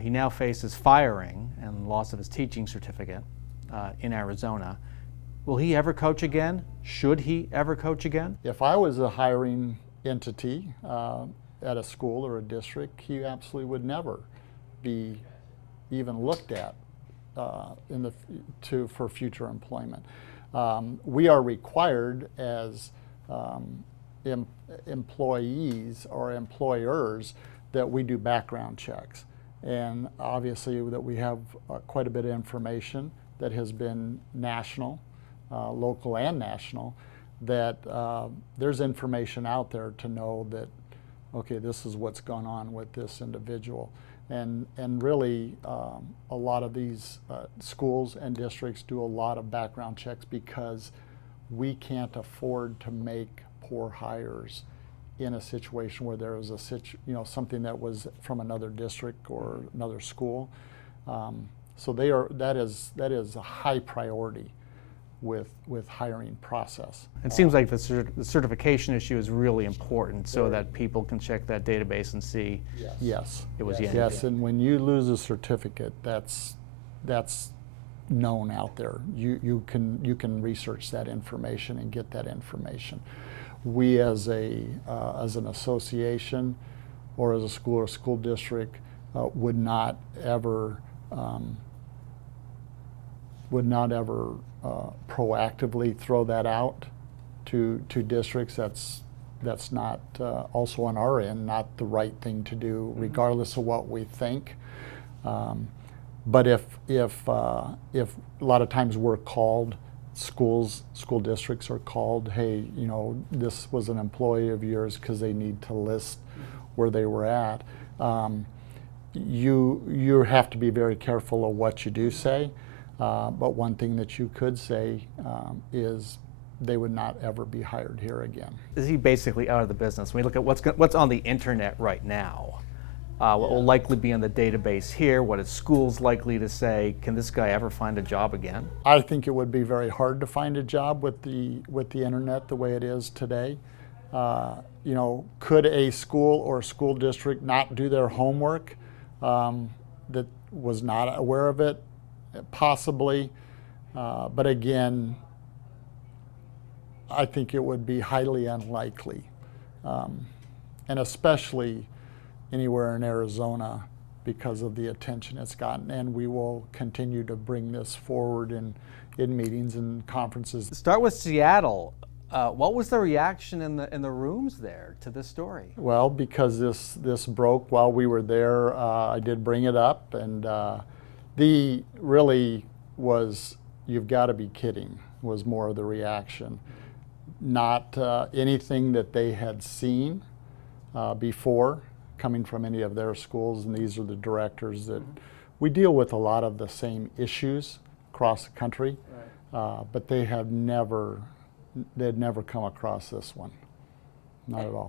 He now faces firing and loss of his teaching certificate in Arizona. Will he ever coach again? Should he ever coach again? If I was a hiring entity at a school or a district, he absolutely would never be even looked at for future employment. We are required as employees or employers that we do background checks, and obviously that we have quite a bit of information that has been national, local and national, that there's information out there to know that, okay, this is what's gone on with this individual. And really, a lot of these schools and districts do a lot of background checks because we can't afford to make poor hires in a situation where there was something that was from another district or another school. So that is a high priority with hiring process. It seems like the certification issue is really important so that people can check that database and see yes. It was yes. Yes, and when you lose a certificate, that's known out there. You can research that information and get that information. We as an association or as a school or school district would not ever proactively throw that out to districts. That's not also on our end not the right thing to do, regardless of what we think. But if a lot of times we're called, school districts are called, hey, this was an employee of yours because they need to list where they were at. You have to be very careful of what you do say. But one thing that you could say is they would not ever be hired here again. Is he basically out of the business? When we look at what's on the internet right now, what will likely be on the database here, what is schools likely to say, can this guy ever find a job again? I think it would be very hard to find a job with the internet the way it is today. Could a school or school district not do their homework that was not aware of it? Possibly, but again, I think it would be highly unlikely, and especially anywhere in Arizona because of the attention it's gotten. And we will continue to bring this forward in meetings and conferences. Start with Seattle. What was the reaction in the rooms there to this story? Well, because this broke while we were there, I did bring it up, and the really was, you've got to be kidding, was more of the reaction. Not anything that they had seen before coming from any of their schools, and these are the directors that we deal with a lot of the same issues across the country, but they had never come across this one, not at all.